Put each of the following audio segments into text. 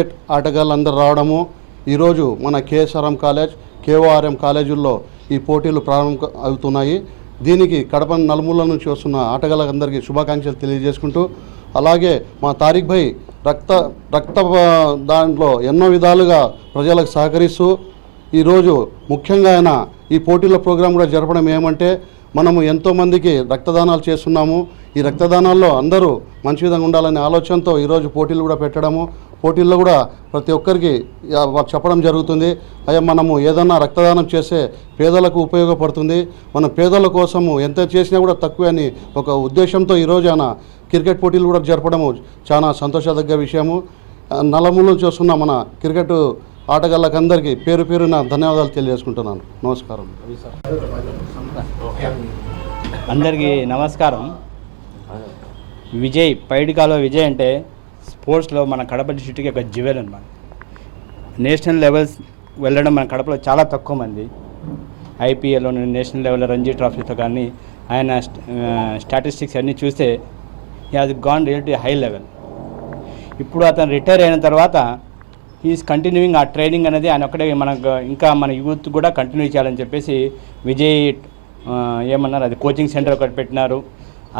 Cricket ఆటగాళ్ళందరూ రావడము, ఈరోజు మన కేఎస్ఆర్ఎం కాలేజ్, కేఓఆర్ఎం కాలేజీల్లో ఈ పోటీలు ప్రారంభం అవుతున్నాయి. దీనికి కడప నలుమూల నుంచి వస్తున్న ఆటగాళ్ళందరికీ శుభాకాంక్షలు తెలియజేసుకుంటూ, అలాగే మా తారిక్ భాయ్ రక్త దాంట్లో ఎన్నో విధాలుగా ప్రజలకు సహకరిస్తూ ఈరోజు ముఖ్యంగా ఆయన ఈ పోటీల ప్రోగ్రాం కూడా జరపడం ఏమంటే, మనము ఎంతోమందికి రక్తదానాలు చేస్తున్నాము. ఈ రక్తదానాల్లో అందరూ మంచి విధంగా ఉండాలనే ఆలోచనతో ఈరోజు పోటీలు కూడా పెట్టడము, పోటీల్లో కూడా ప్రతి ఒక్కరికి చెప్పడం జరుగుతుంది. అయ్యా, మనము ఏదన్నా రక్తదానం చేస్తే పేదలకు ఉపయోగపడుతుంది, మన పేదల కోసము ఎంత చేసినా కూడా తక్కువే అని ఒక ఉద్దేశంతో ఈరోజు ఆయన క్రికెట్ పోటీలు కూడా జరపడము చాలా సంతోషదగ్గ విషయము. నలుమూల నుంచి వస్తున్న మన క్రికెట్ ఆటగాళ్ళకందరికీ పేరు పేరున ధన్యవాదాలు తెలియజేసుకుంటున్నాను. నమస్కారం. అందరికీ నమస్కారం. విజయ్ పైడికాలో విజయ్ అంటే స్పోర్ట్స్లో మన కడప డిస్ట్రిక్ట్కి ఒక జ్యువెల్ అనమాట. నేషనల్ లెవెల్స్ వెళ్ళడం మన కడపలో చాలా తక్కువ మంది. ఐపీఎల్లో నేషనల్ లెవెల్లో రంజీ ట్రాఫీతో కానీ ఆయన స్టాటిస్టిక్స్ అన్నీ చూస్తే he has gone real high level. ఇప్పుడు అతను రిటైర్ అయిన తర్వాత హీఈస్ కంటిన్యూయింగ్ ఆ ట్రైనింగ్ అనేది ఆయన ఒక్కడే మనకు ఇంకా మన యూత్ కూడా కంటిన్యూ చేయాలని చెప్పేసి విజయ్ ఏమన్నారు, అది కోచింగ్ సెంటర్ ఒకటి పెట్టినారు.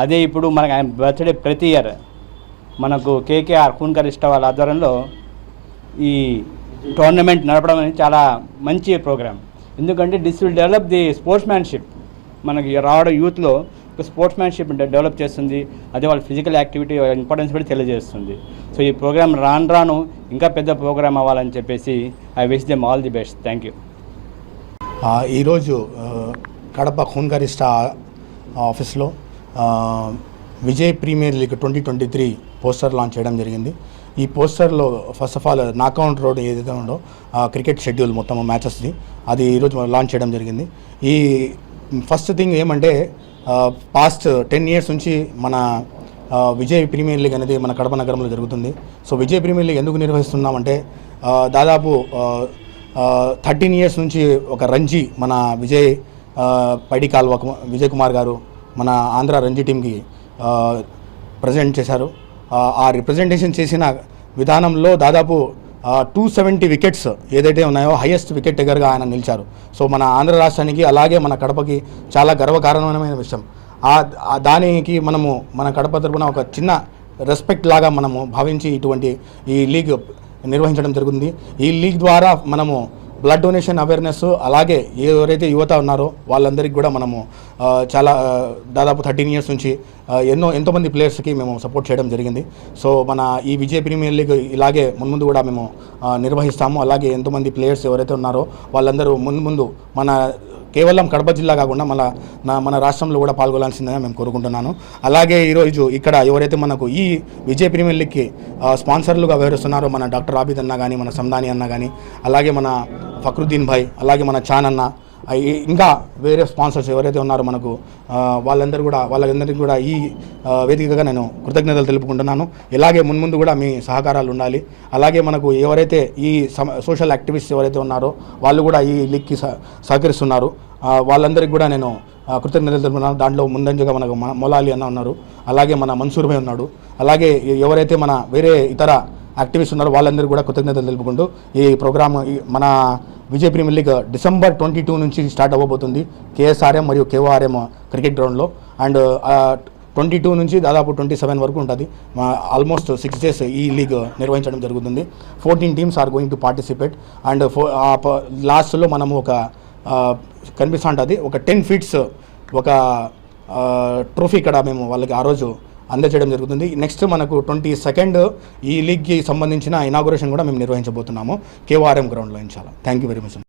అదే ఇప్పుడు మనకు ఆయన బర్త్డే ప్రతి ఇయర్ మనకు కేకేఆర్ ఖూన్కరిష్ట వాళ్ళ ఆధ్వర్యంలో ఈ టోర్నమెంట్ నడపడం అనేది చాలా మంచి ప్రోగ్రామ్. ఎందుకంటే దిస్ విల్ డెవలప్ ది స్పోర్ట్స్మ్యాన్షిప్. మనకి రావడం యూత్లో ఒక స్పోర్ట్స్మ్యాన్షిప్ డెవలప్ చేస్తుంది. అదే వాళ్ళ ఫిజికల్ యాక్టివిటీ ఇంపార్టెన్స్ కూడా తెలియజేస్తుంది. సో ఈ ప్రోగ్రామ్ రాను ఇంకా పెద్ద ప్రోగ్రామ్ అవ్వాలని చెప్పేసి I wish them all the best. Thank you. ఈరోజు కడప ఖూన్కరిష్ట ఆఫీస్లో Vijay premier league 2023 poster launch చేయడం జరిగింది. ఈ పోస్టర్లో first of all knockout round ఏదైతే ఉందో క్రికెట్ షెడ్యూల్ మొత్తం మ్యాచెస్ది అది ఈరోజు లాంచ్ చేయడం జరిగింది. ఈ ఫస్ట్ థింగ్ ఏమంటే, పాస్ట్ 10 years నుంచి మన విజయ్ ప్రీమియర్ లీగ్ అనేది మన కడప నగరంలో జరుగుతుంది. సో విజయ్ ప్రీమియర్ లీగ్ ఎందుకు నిర్వహిస్తున్నామంటే, దాదాపు 13 years నుంచి ఒక రంజీ మన విజయ్ పైడికాల్వ విజయ్ కుమార్ గారు మన ఆంధ్ర రంజీ టీంకి ప్రజెంట్ చేశారు. ఆ రిప్రజెంటేషన్ చేసిన విధానంలో దాదాపు 270 వికెట్స్ ఏదైతే ఉన్నాయో హైయెస్ట్ వికెట్ టేకర్గా ఆయన నిలిచారు. సో మన ఆంధ్ర రాష్ట్రానికి అలాగే మన కడపకి చాలా గర్వకారణమైన విషయం. దానికి మనము మన కడప తరపున ఒక చిన్న రెస్పెక్ట్ లాగా మనము భావించి ఇటువంటి ఈ లీగ్ నిర్వహించడం జరుగుతుంది. ఈ లీగ్ ద్వారా మనము బ్లడ్ డొనేషన్ అవేర్నెస్, అలాగే ఎవరైతే యువత ఉన్నారో వాళ్ళందరికీ కూడా మనము చాలా దాదాపు 13 years నుంచి ఎంతోమంది ప్లేయర్స్కి మేము సపోర్ట్ చేయడం జరిగింది. సో మన ఈ విజయ్ ప్రీమియర్ లీగ్ ఇలాగే ముందు కూడా మేము నిర్వహిస్తాము. అలాగే ఎంతోమంది ప్లేయర్స్ ఎవరైతే ఉన్నారో వాళ్ళందరూ ముందు మన కేవలం కడప జిల్లా కాకుండా మన రాష్ట్రంలో కూడా పాల్గొనాల్సిందని మేము కోరుకుంటున్నాను. అలాగే ఈరోజు ఇక్కడ ఎవరైతే మనకు ఈ విజయ్ ప్రీమియర్ లీగ్కి స్పాన్సర్లుగా వ్యవహరిస్తున్నారో మన డాక్టర్ ఆబిద్ అన్న కానీ, మన సందాని అన్న కానీ, అలాగే మన ఫక్రుద్దీన్ భాయ్, అలాగే మన చాన్ అన్న, ఇంకా వేరే స్పాన్సర్స్ ఎవరైతే ఉన్నారో మనకు వాళ్ళందరికీ కూడా ఈ వేదికగా నేను కృతజ్ఞతలు తెలుపుకుంటున్నాను. ఇలాగే ముందు కూడా మీ సహకారాలు ఉండాలి. అలాగే మనకు ఎవరైతే ఈ సోషల్ యాక్టివిస్ట్స్ ఎవరైతే ఉన్నారో వాళ్ళు కూడా ఈ లీగ్కి సహకరిస్తున్నారు. వాళ్ళందరికీ కూడా నేను కృతజ్ఞతలు తెలుపుతున్నాను. దాంట్లో ముందంజగా మనకు మొలాలి అన్న ఉన్నారు, అలాగే మన మన్సూర్ భాయ్ ఉన్నాడు, అలాగే ఎవరైతే మన వేరే ఇతర యాక్టివిస్ట్ ఉన్నారో వాళ్ళందరికీ కూడా కృతజ్ఞతలు తెలుపుకుంటూ ఈ ప్రోగ్రామ్ మన విజయ్ ప్రీమియర్ లీగ్ December 22 నుంచి స్టార్ట్ అవ్వబోతుంది కేఎస్ఆర్ఎం మరియు కేఓఆర్ఎం క్రికెట్ గ్రౌండ్లో. అండ్ 22 నుంచి దాదాపు 27 వరకు ఉంటుంది. ఆల్మోస్ట్ 6 days ఈ లీగ్ నిర్వహించడం జరుగుతుంది. 14 teams are going to participate. And లాస్ట్లో మనము ఒక కనిపిస్తుంటుంది ఒక 10 feet ఒక ట్రోఫీ ఇక్కడ మేము వాళ్ళకి ఆ రోజు అందజేయడం జరుగుతుంది. నెక్స్ట్ మనకు 22nd ఈ లీగ్కి సంబంధించిన ఇనాగరేషన్ కూడా మేము నిర్వహించబోతున్నాము కేఓఆర్ఎం గ్రౌండ్లో. ఇన్షాల్లా. Thank you very much.